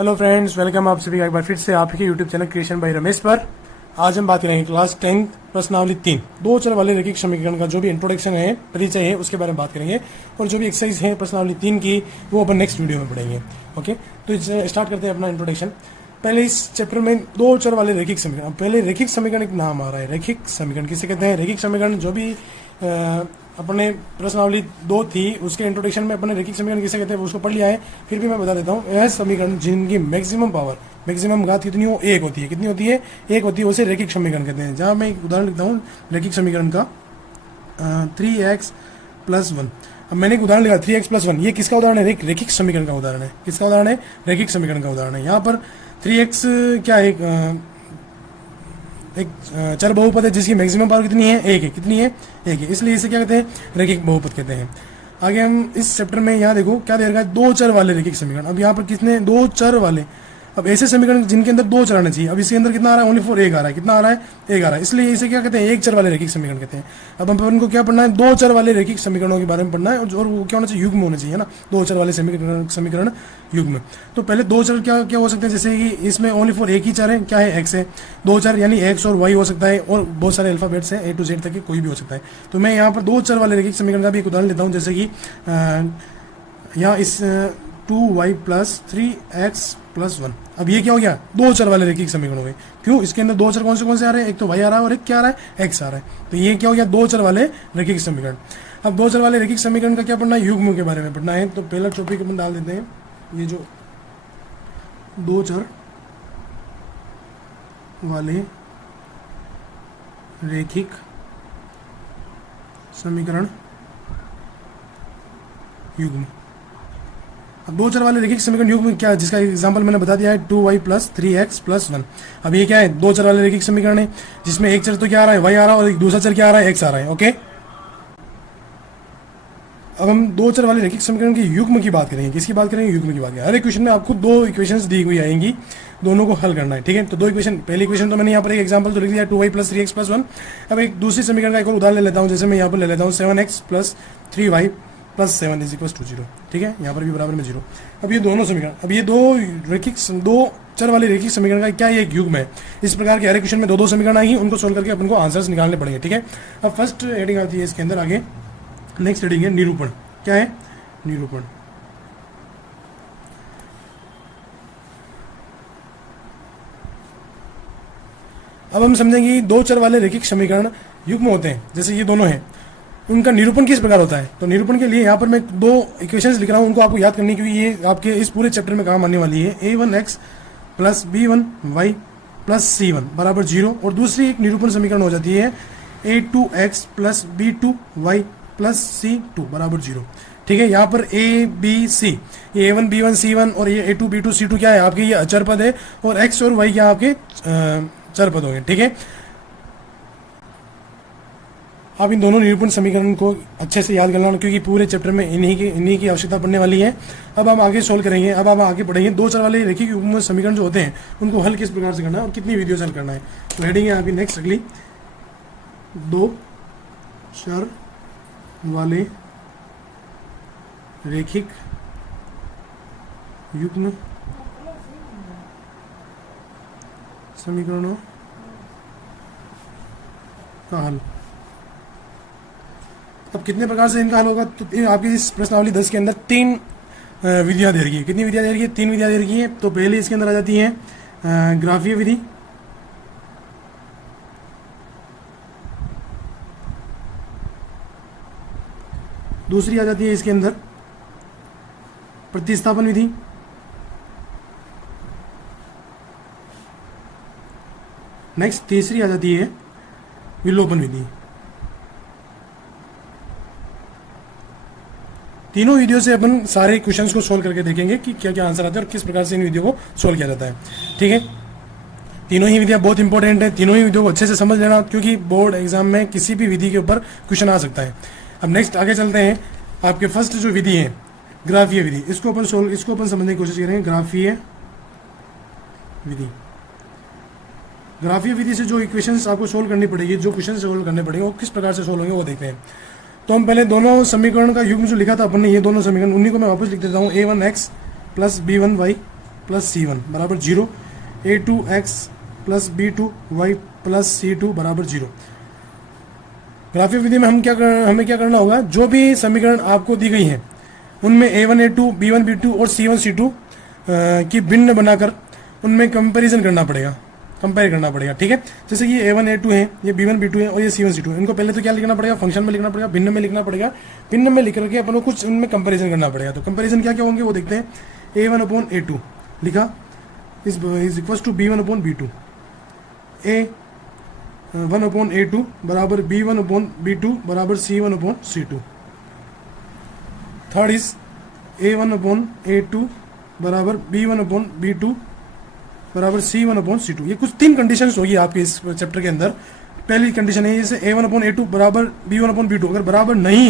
Hello friends, welcome आप सभी का एक बार फिर से आपके YouTube channel creation bye Ramesh पर। आज हम बात करेंगे क्लास 10 प्रश्नावली 3 दो चर वाले रैखिक समीकरण का जो भी इंट्रोडक्शन है, परिचय है, उसके बारे में बात करेंगे। और जो भी एक्सरसाइज है प्रश्नावली 3 की वो अपन नेक्स्ट वीडियो में पढ़ेंगे। ओके, तो स्टार्ट करते हैं अपना इंट्रोडक्शन। पहले इस चैप्टर में दो चर वाले रैखिक समीकरण, पहले रैखिक समीकरण एक नाम आ रहा है। रैखिक समीकरण किसे कहते हैं? रैखिक समीकरण जो भी अपने प्रश्नावली 2 थी उसके इंट्रोडक्शन में अपने रैखिक समीकरण किसे कहते हैं उसको पढ़ लिया है। फिर भी मैं बता देता हूँ, यह समीकरण जिनकी मैक्सिमम पावर, मैक्सिमम घात कितनी हो? एक होती है। कितनी होती है? एक होती है। उसे रैखिक समीकरण कहते हैं। जहां मैं एक उदाहरण लिखता हूँ रैखिक समीकरण का 3x+1। अब मैंने एक उदाहरण लिखा 3x+1। ये किसका उदाहरण है? रैखिक समीकरण का उदाहरण है। किसका उदाहरण है? रैखिक समीकरण का उदाहरण है। यहाँ पर 3x क्या है? एक चर बहुपद है जिसकी मैक्सिमम पावर कितनी है? एक है। कितनी है? एक है। इसलिए इसे क्या कहते हैं? रैखिक बहुपद कहते हैं। आगे हम इस चैप्टर में यहाँ देखो क्या दे रखा है, दो चर वाले रैखिक समीकरण। अब यहाँ पर कितने? दो चर वाले। अब ऐसे समीकरण जिनके अंदर दो चर आने चाहिए। अब इसके अंदर कितना आ रहा है? ओनली फॉर एक आ रहा है। कितना आ रहा है? एक आ रहा है। इसलिए इसे क्या कहते हैं? एक चर वाले रैखिक समीकरण कहते हैं। अब हम इनको क्या पढ़ना है? दो चर वाले रैखिक समीकरणों के बारे में पढ़ना है। और वो क्या होना चाहिए? युग्म होना चाहिए ना, दो चर वाले समीकरण युग्म। तो पहले दो चर क्या क्या हो सकते हैं? जैसे कि इसमें ओनली फॉर एक ही चर है। क्या है? एक्स है। दो चर यानी एक्स और वाई हो सकता है, और बहुत सारे अल्फाबेट्स हैं, A to Z तक के कोई भी हो सकता है। तो मैं यहाँ पर दो चर वाले रैखिक समीकरण का भी एक उदाहरण लेता हूँ। जैसे कि यहाँ इस 2y+3x+1। अब ये क्या हो गया? दो चर वाले रैखिक समीकरण हो गए। क्यों? इसके अंदर दो चर कौन से आ रहे हैं? एक तो y आ रहा है और एक क्या आ रहा है? x आ रहा है। तो ये क्या हो गया? दो चर वाले रैखिक समीकरण। अब दो चर वाले रैखिक समीकरण का क्या पढ़ना है? युग्म के बारे में पढ़ना है। तो पहला टॉपिक अपन डाल देते हैं, ये जो दो चर वाले रैखिक समीकरण युग्म। अब दो चर वाले रैखिक समीकरण युग्म क्या है? जिसका एग्जांपल मैंने बता दिया है 2y+3x+1। अब ये क्या है? दो चर वाले रैखिक समीकरण है जिसमें एक चर तो क्या आ रहा है? y आ रहा है, और एक दूसरा चर क्या आ रहा है? x आ रहा है। ओके, अब हम दो चर वाले रैखिक समीकरण के युग्म की बात करेंगे। किसकी बात करेंगे? युग्म की बात करेंगे। हर एक क्वेश्चन में आपको दो इक्वेशंस दी हुई आएंगी, दोनों को हल करना है। ठीक है, तो दो इक्वेशन, पहली इक्वेशन तो मैंने यहाँ पर एक एग्जांपल तो लिख दिया 2y+3x+1। अब एक दूसरी समीकरण का एक और उदाहरण ले लेता हूँ। जैसे मैं यहाँ पर ले लेता हूँ 7x+3y+7 = 0। ठीक है, यहाँ पर भी बराबर में 0। अब ये दोनों समीकरण, अब ये दो चर वाले रैखिक समीकरण का क्या ये एक युग्म है? इस प्रकार के हर एक क्वेश्चन में दो दो समीकरण आएंगी, उनको सोल्व करके अपन को आंसर्स निकालने पड़ेंगे। ठीक है, अब फर्स्ट हेडिंग आती है इसके अंदर। आगे नेक्स्ट हेडिंग है निरूपण। क्या है? निरूपण। अब हम समझेंगे दो चर वाले रैखिक समीकरण युग्म होते हैं, जैसे ये दोनों हैं, उनका निरूपण किस प्रकार होता है। तो निरूपण के लिए यहाँ पर मैं दो इक्वेशंस लिख रहा हूँ, उनको आपको याद करनी, क्योंकि ये आपके इस पूरे चैप्टर में काम आने वाली है। a1x + b1y + c1 = 0। और दूसरी एक निरूपण समीकरण हो जाती है a2x + b2y + c2 = 0। ठीक है, यहाँ पर a b c, ये a1 b1 c1 और ये a2 b2 c2 क्या है? आपके ये अचर पद है, और x और y क्या आपके चर पद होंगे। ठीक है, आप इन दोनों निरूपण समीकरण को अच्छे से याद करना, क्योंकि पूरे चैप्टर में इन्हीं की आवश्यकता पड़ने वाली है। अब हम आगे सोल्व करेंगे। अब हम आगे पढ़ेंगे दो चर वाले रैखिक युग्म समीकरण जो होते हैं उनको हल किस प्रकार से करना है और कितनी वीडियो हल करना है। तो हेडिंग है आपकी नेक्स्ट अगली, दो चर वाले रैखिक युग्म समीकरणों का हल। अब कितने प्रकार से इनका हल होगा? तो आपकी इस प्रश्नावली 10 के अंदर तीन विधियां दे रखी है। कितनी विधियां दे रखी है? तीन विधियां दे रखी है। तो पहले इसके अंदर आ जाती है ग्राफीय विधि, दूसरी आ जाती है इसके अंदर प्रतिस्थापन विधि, नेक्स्ट तीसरी आ जाती है विलोपन विधि। तीनों वीडियो से अपन सारे क्वेश्चंस को सोल्व करके देखेंगे कि क्या क्या आंसर आते हैं और किस प्रकार से इन वीडियो को सोल्व किया जाता है। ठीक है, तीनों ही विधियां बहुत इंपॉर्टेंट है। तीनों ही विधियों को अच्छे से समझ लेना, क्योंकि बोर्ड एग्जाम में किसी भी विधि के ऊपर क्वेश्चन आ सकता है। अब नेक्स्ट आगे चलते हैं। आपके फर्स्ट जो विधि है ग्राफीय विधि, इसको अपन समझने की कोशिश करेंगे। ग्राफीय विधि, ग्राफीय विधि से जो इक्वेशंस आपको सोल्व करनी पड़ेगी, जो क्वेश्चन सोल्व करने पड़ेंगे, वो किस प्रकार से सोल्व होंगे वो देखते हैं। तो हम पहले दोनों समीकरण का युग्म जो लिखा था अपन ने, ये दोनों समीकरण, उन्हीं को मैं वापस लिख देता हूँ। a1x + b1y प्लस C1 बराबर 0, A2x plus B2y plus C2 बराबर 0। ग्राफीय विधि में हमें क्या करना होगा, जो भी समीकरण आपको दी गई है उनमें A1 A2 B1 B2 और C1 C2 की भिन्न बनाकर उनमें कंपैरिजन करना पड़ेगा, कंपेयर करना पड़ेगा। ठीक है, जैसे कि A1 A2 है, ये B1 B2 है और ये C1 C2 है। इनको पहले तो क्या लिखना पड़ेगा, फंक्शन में लिखना पड़ेगा, भिन्न में लिखना पड़ेगा। भिन्न में लिख करके अपन को कुछ उनमें कंपैरिजन करना पड़ेगा। तो कंपैरिजन क्या क्या होंगे वो देखते हैं। A1 अपॉन A2 लिखा is equals to B1 upon B2, A1 upon A2 बराबर B1 अपॉन B2 बराबर C1 upon C2। Third is A1 upon A2 बराबर B1 अपॉन B2 बराबर C1 अपॉन C2। ये कुछ 3 कंडीशंस होगी आपके इस चैप्टर के अंदर। पहली कंडीशन है जैसे A1 अपॉन A2 बराबर B1 अपॉन B2, अगर बराबर नहीं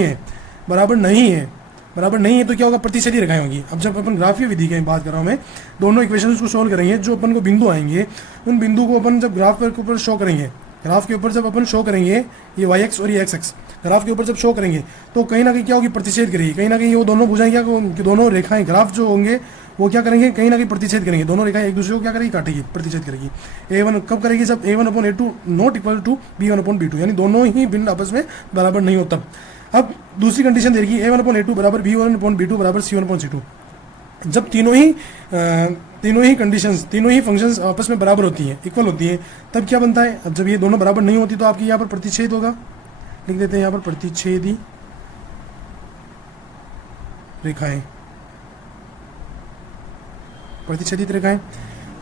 है तो क्या होगा, प्रतिच्छेदी रेखाएं होगी। अब जब अपन ग्राफीय विधि की बात कर रहा हूँ मैं, दोनों इक्वेशंस को सोल्व करेंगे, जो अपन को बिंदु आएंगे उन बिंदु को अपन जब ग्राफ के ऊपर शो करेंगे, ग्राफ के ऊपर जब अपन शो करेंगे ये y-x और ये x-x ग्राफ के ऊपर जब शो करेंगे तो कहीं ना कहीं क्या होगी, प्रतिच्छेद करेगी। कहीं ना कहीं वो दोनों भुजाएं क्या, दोनों रेखाएं ग्राफ जो होंगे वो क्या करेंगे, कहीं ना कहीं प्रतिच्छेद करेंगे। दोनों रेखाएं एक दूसरे को क्या करेगी, काटेगी, प्रतिच्छेद करेगी। A1 कब करेगी, जब A1 upon A2 not equal to B1 upon B2, यानी दोनों ही बिंदु आपस में बराबर नहीं हो तब। अब दूसरी कंडीशन दे रही है A1 अपॉन A2 बराबर B1 अपॉन B2 बराबर C1 अपॉन C2। जब तीनों ही कंडीशंस, तीनों ही फंक्शंस आपस में बराबर होती हैं, इक्वल होती हैं, तब क्या बनता है। अब जब ये दोनों बराबर नहीं होती तो आपकी यहाँ पर प्रतिच्छेद होगा, लिख देते हैं यहाँ पर प्रतिच्छेदी रेखाएं, प्रतिच्छेदित रेखाएं।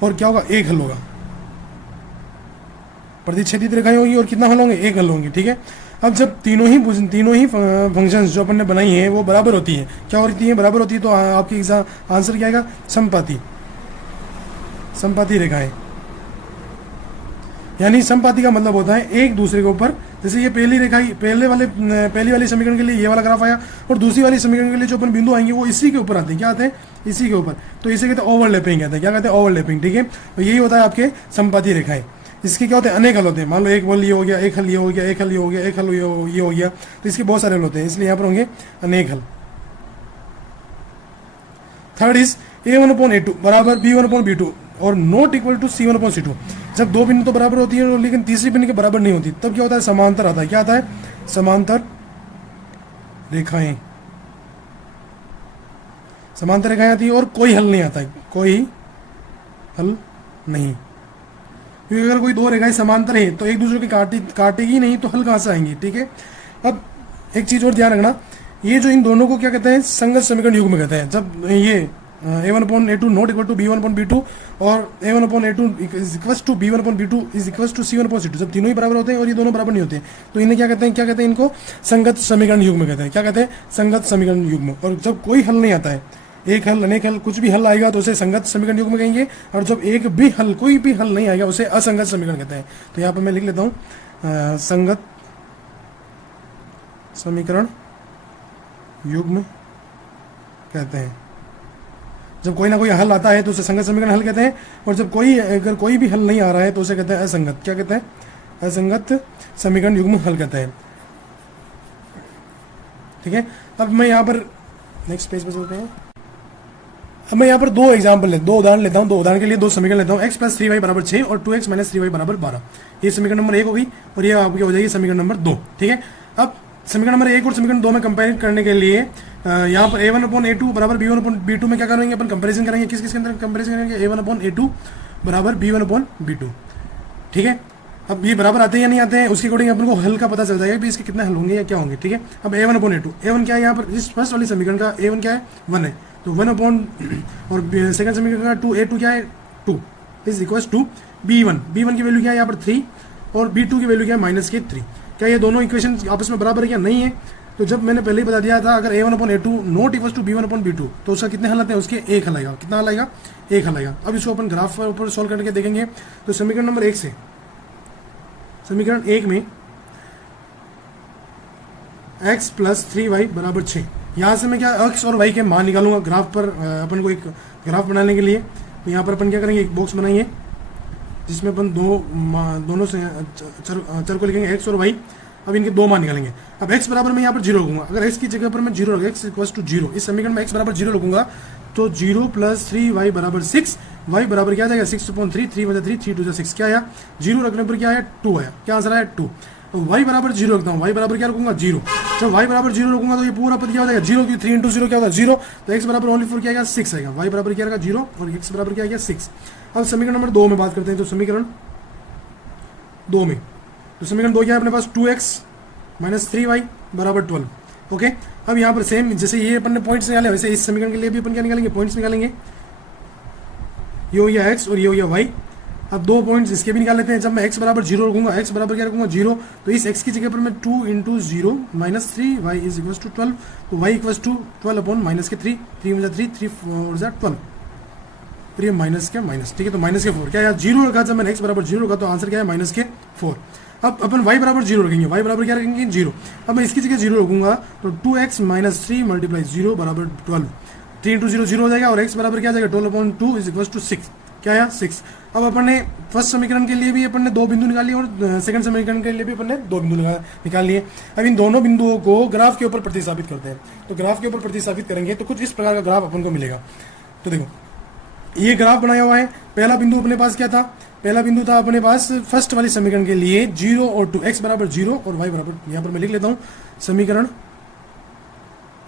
और क्या होगा, एक हल होगा। प्रतिच्छेदित रेखाएं होगी और कितना हल होंगे, एक हल होंगे। ठीक है, अब जब तीनों ही फंक्शंस जो अपन ने बनाई हैं वो बराबर होती हैं, क्या होती हैं, बराबर होती है, तो आपकी आंसर क्या आएगा, समपाती रेखाएं। यानी समपाती का मतलब होता है एक दूसरे के ऊपर, जैसे ये पहली वाली समीकरण के लिए ये वाला ग्राफ आया और दूसरी वाली समीकरण के लिए जो अपन बिंदु आएंगे वो इसी के ऊपर आते हैं। क्या आते हैं, इसी के ऊपर। तो इसे कहते हैं ओवरलैपिंग, कहते हैं। क्या कहते हैं, ओवरलैपिंग। ठीक है, तो यही होता है आपके समपाती रेखाएं। इसके क्या होते हैं, अनेक हल होते हैं। मान लो एक बल ये हो गया, एक हल ये हो गया, एक हल ये हो गया, एक हल ये हो गया, तो इसके बहुत सारे हल होते हैं, इसलिए यहाँ पर होंगे अनेक हल। Third is A1 upon A2 बराबर B1 अपॉन B2 और not equal to C1 upon C2। जब दो बिंदु तो बराबर होती है लेकिन तीसरी बिंदु के बराबर नहीं होती, तब क्या होता है, समांतर आता है। क्या आता है, समांतर रेखाएं। समांतर रेखाएं आती है और कोई हल नहीं आता है, कोई हल नहीं, क्योंकि अगर कोई दो रेखाएं समांतर है तो एक दूसरे की काटेगी नहीं, तो हल कहां से आएंगे। ठीक है, अब एक चीज और ध्यान रखना, ये जो इन दोनों को क्या कहते हैं, संगत समीकरण युग्म कहते हैं। जब ये A1 upon A2 not equal to B1 upon B2 और A1 upon A2 is equal to B1 upon B2 is equal to C1 upon C2, जब तीनों ही बराबर होते हैं और ये दोनों बराबर नहीं होते तो इन्हें क्या कहते हैं, इनको संगत समीकरण युग्म कहते हैं। क्या कहते हैं, संगत समीकरण युग्म। और जब कोई हल नहीं आता है, एक हल, अनेक हल, कुछ भी हल आएगा तो उसे संगत समीकरण युग्म कहेंगे। और जब एक भी हल, कोई भी हल नहीं आएगा उसे असंगत समीकरण कहते हैं। तो यहाँ पर मैं लिख लेता हूँ संगत समीकरण युग्म कहते हैं। जब कोई ना कोई हल आता है तो उसे संगत समीकरण हल कहते हैं, और जब अगर कोई भी हल नहीं आ रहा है तो उसे कहते हैं असंगत। क्या कहते हैं, असंगत समीकरण युग्म हल कहते हैं। ठीक है, अब मैं यहाँ पर नेक्स्ट पेज पे चलते हैं। अब मैं यहाँ पर दो उदाहरण लेता हूँ। दो उदाहरण के लिए दो समीकरण लेता हूँ। x प्लस 3y बराबर 6 और 2x माइनस 3y बराबर 12। ये समीकरण नंबर 1 होगी और ये आपकी हो जाएगी समीकरण नंबर 2। ठीक है, अब समीकरण नंबर 1 और समीकरण 2 में कंपेयर करने के लिए यहाँ पर A1 अपॉन A2 बराबर B1 अपॉन B2 में क्या करेंगे, अपन कंपैरिजन करेंगे। किस के अंदर कंपैरिजन करेंगे, A1 अपॉन A2 बराबर B1 अपॉन B2। ठीक है, अब ये बराबर आते हैं या नहीं आते हैं, उसके अकॉर्डिंग अपन को हल का पता चल जाएगा कि इसके कितने हल होंगे या क्या होंगे। ठीक है, अब A1 अपॉन A2, A1 क्या है, यहाँ पर इस फर्स्ट वाली समीकरण का A1 क्या है, 1 है, तो 1 अपॉन, और सेकंड समीकरण का A2 क्या है, 2 इज इक्वल टू B1 की वैल्यू क्या है यहाँ पर 3 और B2 की वैल्यू क्या है -3। क्या ये दोनों इक्वेशन आपस में बराबर है या नहीं है, तो जब मैंने पहले ही बता दिया था, अगर A1 upon A2 not equal to B1 upon B2 तो उसका कितने हल आते हैं, उसके एक हल आएगा। कितना हल आएगा, एक हल आएगा। अब इसको अपन ग्राफ पर ऊपर सॉल्व करके देखेंगे। तो समीकरण नंबर 1 से, समीकरण 1 में x प्लस 3y बराबर 6, यहाँ से मैं क्या x और y के मान निकालूंगा ग्राफ पर। अपन को एक ग्राफ बनाने के लिए तो यहाँ पर अपन क्या करेंगे, एक बॉक्स बनाएंगे जिसमें अपन दोनों से चर को लिखेंगे x और y। अब इनके दो मान निकालेंगे। अब x बराबर मैं यहाँ पर 0 रखूंगा, अगर x की जगह पर मैं 0 रखूंगा, x इक्वल टू 0, इस समीकरण में x बराबर 0 रखूंगा तो 0 प्लस 3y बराबर 6, y बराबर क्या आ जाएगा 6/3, 3 बजा 3, 3 2 6, क्या आया 0 रखने पर क्या आया 2 आया, क्या आंसर आया 2। तो y बराबर 0 रखता हूँ, y बराबर क्या रखूंगा 0, जब y बराबर 0 रखूंगा तो ये पूरा पद क्या हो जाएगा 0, 3 इंटू 0 क्या होगा 0, तो x बराबर ओनली 4 क्या आएगा 6 आएगा, y बराबर क्या आएगा 0 और x बराबर क्या आएगा 6। अब समीकरण नंबर 2 में बात करते हैं, तो समीकरण 2 में, तो समीकरण 2 क्या है अपने पास 2x माइनस 3y बराबर 12। ओके, अब यहाँ पर सेम जैसे ये अपन ने पॉइंट्स निकाले वैसे इस समीकरण के लिए भी अपन क्या निकालेंगे, पॉइंट्स निकालेंगे, ये हो गया x और ये हो गया y। अब दो पॉइंट्स इसके भी निकाल लेते हैं। जब मैं x बराबर 0 रखूंगा, x बराबर क्या रखूंगा 0, तो इस x की जगह पर मैं 2 into 0 minus 3y is equal to 12, तो y equal to 12 upon minus के 3, 3 में 3, 3 4 12, फिर ये माइनस के माइनस, ठीक है, तो माइनस के 4 क्या है 0 रखा, जब मैंने x बराबर 0 रखा तो आंसर क्या है माइनस के 4। अब अपन y बराबर 0 रखेंगे, y बराबर क्या रखेंगे 0, अब मैं इसकी जगह 0 रखूंगा तो 2x माइनस 3 मल्टीप्लाई 0 बराबर 12, 3 इंटू 0 0 हो जाएगा और x बराबर क्या जाएगा 12 अपॉन 2 इज इक्वल टू 6, क्या आया 6। अब अपन ने फर्स्ट समीकरण के लिए भी अपन ने 2 बिंदु निकाल लिए और सेकंड समीकरण के लिए भी अपन ने 2 बिंदु निकाल लिए। अब इन दोनों बिंदुओं को ग्राफ के ऊपर प्रतिस्थापित करते हैं, तो ग्राफ के ऊपर प्रतिस्थापित करेंगे तो कुछ इस प्रकार का ग्राफ अपन को मिलेगा। तो देखो ये ग्राफ बनाया हुआ है, पहला बिंदु अपने पास क्या था, पहला बिंदु था अपने पास फर्स्ट वाली समीकरण के लिए 0 और 2, x बराबर 0 और y बराबर, यहाँ पर मैं लिख लेता हूँ समीकरण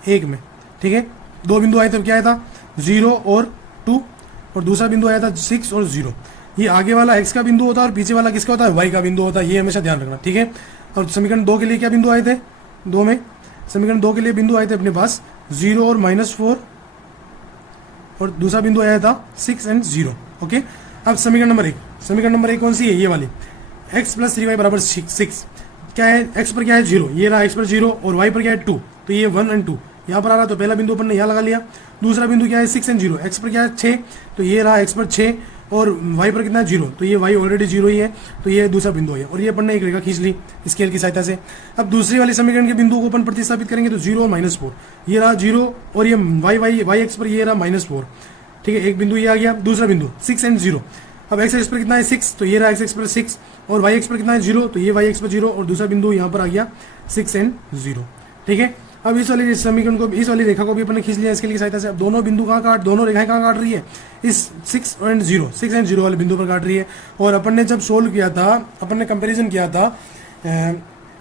1 में, ठीक है, दो बिंदु आए थे, क्या आया था 0 और 2 और दूसरा बिंदु आया था 6 और 0। ये आगे वाला x का बिंदु होता है और पीछे वाला किसका होता है y का बिंदु होता है, ये हमेशा ध्यान रखना, ठीक है। और समीकरण 2 के लिए क्या बिंदु आए थे, 2 में समीकरण 2 के लिए बिंदु आए थे अपने पास 0 और -4 और दूसरा बिंदु आया था 6 एंड 0। ओके, अब समीकरण नंबर 1, समीकरण नंबर 1 कौन सी है, ये वाली, x प्लस 3y बराबर 6, क्या है x पर क्या है 0, ये रहा x पर 0 और y पर क्या है 2, तो ये 1 एंड 2 यहाँ पर आ रहा, तो पहला बिंदु अपन ने यहाँ लगा लिया। दूसरा बिंदु क्या है 6 एंड 0, x पर क्या है 6, तो ये रहा x पर 6 और y पर कितना है 0, तो ये y ऑलरेडी 0 ही है, तो ये दूसरा बिंदु है और ये अपन ने एक रेखा खींच ली स्केल की सहायता से। अब दूसरी वाली समीकरण के बिंदु को अपन प्रतिस्थापित करेंगे तो 0 और -4, ये रहा 0 और ये y x पर ये रहा -4, ठीक है, एक बिंदु ये आ गया। दूसरा बिंदु 6 एंड 0, अब x पर कितना है 6, तो ये रहा x पर 6 और y पर कितना है 0, तो ये y पर 0 और दूसरा बिंदु यहाँ पर आ गया 6 एंड 0, ठीक है। अब इस वाली समीकरण को, इस वाली रेखा को भी अपन ने खींच लिया इसके लिए सहायता से। अब दोनों बिंदु दोनों रेखाएं कहाँ काट रही है, इस 6 एंड 0 वाले बिंदु पर काट रही है। और अपन ने जब सोल्व किया था, अपन ने कंपैरिजन किया था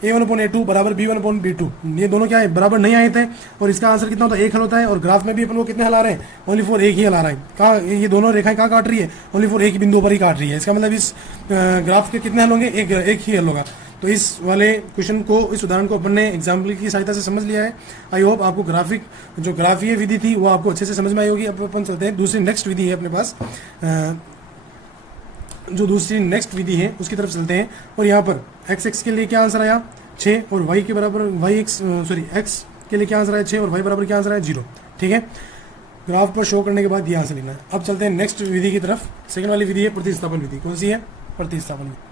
a1/a2 बराबर b1/b2, ये दोनों क्या है बराबर नहीं आए थे और इसका आंसर कितना होता है 1 हल होता है। और ग्राफ में भी अपन को कितने हल आ रहे हैं, ओनली फॉर एक ही हल आ रहा है। कहाँ ये दोनों रेखाएं कहाँ काट रही है, ओनली फॉर एक ही बिंदु पर ही काट रही है। इसका मतलब इस ग्राफ के कितने हल होंगे, एक ही हल होगा। तो इस वाले क्वेश्चन को, इस उदाहरण को अपन ने एग्जाम्पल की सहायता से समझ लिया है। आई होप आपको जो ग्राफीय विधि थी वो आपको अच्छे से समझ में आई होगी। अब अपन चलते हैं दूसरी नेक्स्ट विधि है अपने पास, जो दूसरी नेक्स्ट विधि है उसकी तरफ चलते हैं। और यहाँ पर x के लिए क्या आंसर आया 6 और y के बराबर x के लिए क्या आंसर आया 6 और y बराबर क्या आंसर आया 0, ठीक है। ग्राफ पर शो करने के बाद ये आंसर लेना है। अब चलते हैं नेक्स्ट विधि की तरफ। सेकंड वाली विधि है प्रतिस्थापन विधि। कौन सी है, प्रतिस्थापन विधि।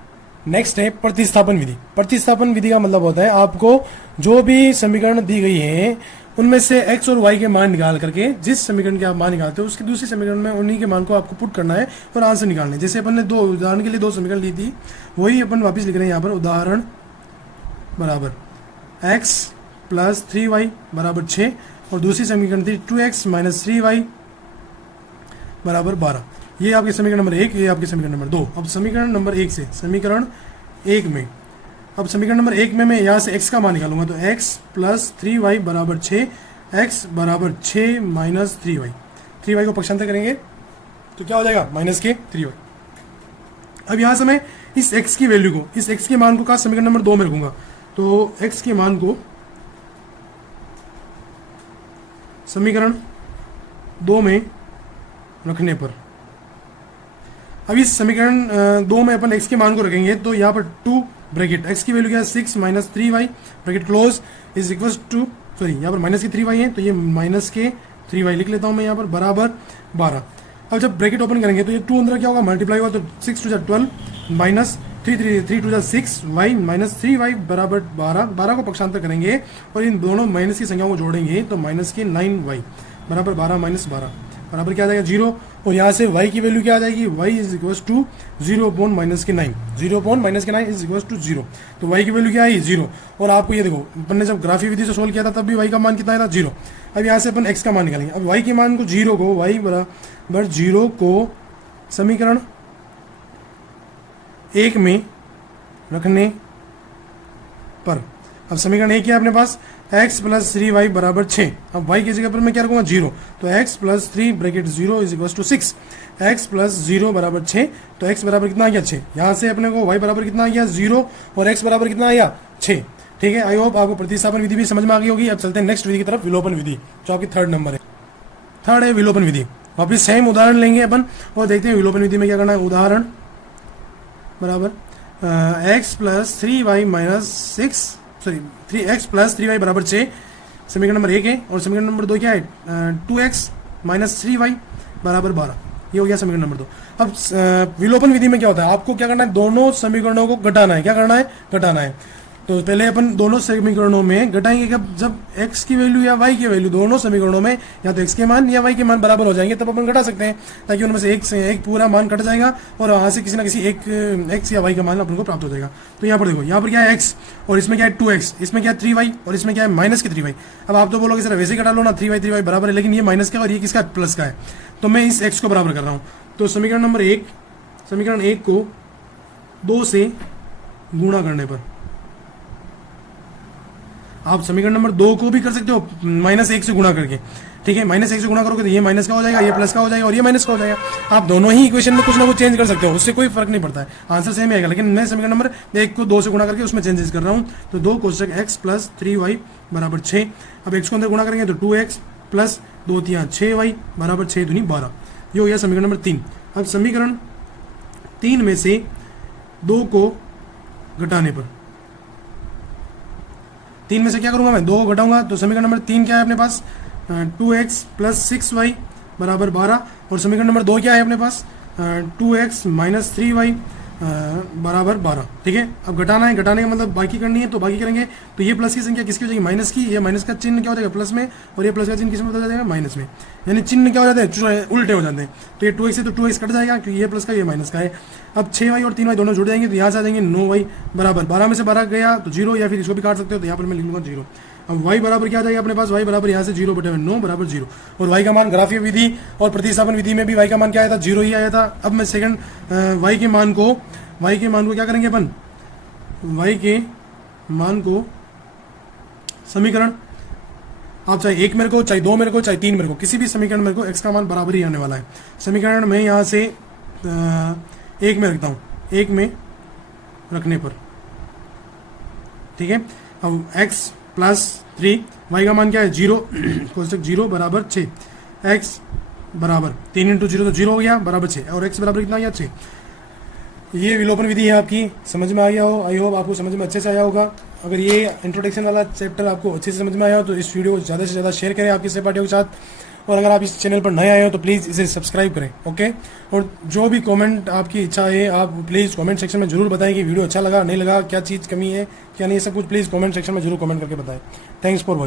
नेक्स्ट है प्रतिस्थापन विधि। प्रतिस्थापन विधि का मतलब होता है आपको जो भी समीकरण दी गई है उनमें से x और y के मान निकाल करके, जिस समीकरण के आप मान निकालते हो उसके दूसरे समीकरण में उन्हीं के मान को आपको पुट करना है और आंसर निकालना है। जैसे अपन ने दो उदाहरण के लिए 2 समीकरण ली थी, वही अपन वापस लिख रहे हैं यहाँ पर। उदाहरण बराबर x प्लस 3y बराबर 6 और दूसरी समीकरण थी 2x माइनस 3y बराबर 12। ये आपके समीकरण नंबर 1, ये आपके समीकरण नंबर 2। अब समीकरण नंबर 1 से समीकरण 1 में, अब समीकरण नंबर 1 में मैं यहाँ से x का मान निकालूंगा तो x प्लस 3y बराबर 6, x बराबर 6 माइनस 3y, 3y को पक्षांतर करेंगे तो क्या हो जाएगा माइनस के 3y। अब यहाँ से मैं इस x की वैल्यू को, इस x के मान को कहा समीकरण नंबर 2 में रखूंगा, तो x के मान को समीकरण 2 में रखने पर, अब इस समीकरण 2 में अपन x के मान को रखेंगे तो यहाँ पर 2 ब्रैकेट x की वैल्यू क्या है 6 minus 3y bracket close is equal to, sorry यहाँ पर माइनस के 3y है तो ये माइनस के 3y लिख लेता हूँ मैं यहाँ पर, बराबर 12। अब जब ब्रैकेट ओपन करेंगे तो ये 2 अंदर क्या होगा मल्टीप्लाई होगा, तो 6 two 12 minus 3 two 6 y minus 3y बराबर 12 को पक्षांतर करेंगे और इन दोनों माइनस की संख्याओं को जोड़ेंगे तो माइनस के 9y बराबर 12 माइनस 12 बराबर क्या आ जाएगा 0। और यहाँ से y की वैल्यू क्या आ जाएगी, y is equal to 0 upon minus के 9, 0 अपॉन माइनस के 9 इज इक्वल टू 0। तो y की वैल्यू क्या आई 0। और आपको ये देखो अपन ने जब ग्राफी विधि से सोल्व किया था तब भी y का मान कितना आया था 0। अब यहाँ से अपन x का मान निकालेंगे। अब y के मान को 0 को y बराबर 0 को समीकरण 1 में रखने पर, अब समीकरण 1 क्या है अपने पास, x प्लस 3y बराबर 6। अब y की जगह पर मैं क्या रखूंगा 0, तो x plus 3 bracket 0 is equal to 6, x plus 0 बराबर 6। तो x बराबर कितना आ गया 6। यहाँ से अपने को y बराबर कितना आ गया 0 और x बराबर कितना आ गया 6। ठीक है, आई होप आपको प्रतिस्थापन विधि भी समझ में आ गई होगी। अब चलते हैं नेक्स्ट विधि की तरफ, विलोपन विधि, जो आपकी थर्ड नंबर है। थर्ड है विलोपन विधि। वापिस सेम उदाहरण लेंगे अपन और देखते हैं विलोपन विधि में क्या करना है। उदाहरण बराबर x plus 3y minus 6 3x plus 3y बराबर 6 समीकरण नंबर 1 है। और समीकरण नंबर 2 क्या है 2x माइनस 3y बराबर 12। ये हो गया समीकरण नंबर 2। अब विलोपन विधि में क्या होता है, आपको क्या करना है, दोनों समीकरणों को घटाना है। क्या करना है, घटाना है। तो पहले अपन दोनों समीकरणों में घटाएंगे कब, जब x की वैल्यू या y की वैल्यू दोनों समीकरणों में या तो x के मान या y के मान बराबर हो जाएंगे, तब अपन घटा सकते हैं, ताकि उनमें से एक पूरा मान कट जाएगा और वहां से किसी ना किसी एक x या y का मान अपन को प्राप्त हो जाएगा। तो यहाँ पर देखो, यहाँ पर क्या है x और इसमें क्या है 2x, इसमें क्या है 3y और इसमें क्या है माइनस के 3y। अब आप तो बोलोगे सर वैसे ही घटा लो ना, 3y बराबर है, लेकिन ये माइनस का और ये किसका प्लस का है, तो मैं इस x को बराबर कर रहा हूँ। तो समीकरण नंबर 1, समीकरण 1 को 2 से गुणा करने पर, आप समीकरण नंबर 2 को भी कर सकते हो -1 से गुणा करके। ठीक है, -1 से गुणा करोगे तो ये माइनस का हो जाएगा, ये प्लस का हो जाएगा और ये माइनस का हो जाएगा। आप दोनों ही इक्वेशन में कुछ ना कुछ चेंज कर सकते हो, उससे कोई फर्क नहीं पड़ता है, आंसर सेम आएगा। लेकिन मैं समीकरण नंबर 1 को 2 से गुणा करके उसमें चेंजेस कर रहा हूँ। तो 2 कोष्टक x प्लस 3y बराबर 6। अब x को अंदर गुणा करेंगे तो 2x प्लस 2 3 6y बराबर 6 दूनी 12। ये हो गया समीकरण नंबर 3। अब समीकरण 3 में से 2 को घटाने पर, 3 में से क्या करूंगा मैं, 2 को घटाऊंगा। तो समीकरण नंबर 3 क्या है अपने पास 2x प्लस 6y बराबर 12। और समीकरण नंबर 2 क्या है अपने पास 2x माइनस 3y बराबर 12। ठीक है, अब घटाना है, घटाने का मतलब बाकी करनी है, तो बाकी करेंगे। तो ये प्लस की संख्या किसकी हो जाएगी, माइनस की। ये माइनस का चिन्ह क्या हो जाएगा प्लस में, और ये प्लस का चिन्ह किस में बदल जाएगा, माइनस में। यानी चिन्ह क्या हो जाते हैं, उल्टे हो जाते हैं। तो ये 2x है तो 2x कट जाएगा, क्योंकि ये प्लस का ये माइनस का है। अब 6y और 3y दोनों जुड़ जाएंगे, तो यहाँ से आ जाएंगे 9y बराबर 12 में से 12 गया तो 0, या फिर इसको भी काट सकते हो, तो यहाँ पर मैं लिख लूंगा 0। अब y बराबर क्या आ जाएगा अपने पास, y बराबर यहाँ से 0/9 बराबर 0। और y का मान ग्राफीय विधि और प्रतिस्थापन विधि में भी y का मान क्या आया था, 0 ही आया था। अब मैं सेकंड y के मान को क्या करेंगे अपन, y के मान को समीकरण, आप चाहे 1 मेरे को, चाहे 2 मेरे को, चाहे 3 मेरे को, किसी भी समीकरण मेरे को x का मान बराबर ही आने वाला है। समीकरण में यहाँ से 1 में रखता हूँ, 1 में रखने पर। ठीक है, अब x प्लस 3, y का मान क्या है 0, कोष्टक 0 बराबर 6, x बराबर 3 × 0 तो 0 हो गया बराबर 6, और x बराबर कितना आ गया 6। ये विलोपन विधि है आपकी, समझ में आ गया हो, आई होप आपको समझ में अच्छे से आया होगा। अगर ये इंट्रोडक्शन वाला चैप्टर आपको अच्छे से समझ में आया हो तो इस वीडियो को ज़्यादा से ज़्यादा शेयर करें आपके सहपाठियों के साथ। और अगर आप इस चैनल पर नए आए हो तो प्लीज़ इसे सब्सक्राइब करें, ओके। और जो भी कमेंट आपकी इच्छा है आप प्लीज़ कमेंट सेक्शन में जरूर बताएं कि वीडियो अच्छा लगा नहीं लगा, क्या चीज़ कमी है क्या नहीं, सब कुछ प्लीज़ कमेंट सेक्शन में जरूर कमेंट करके बताएं। Thanks for watching.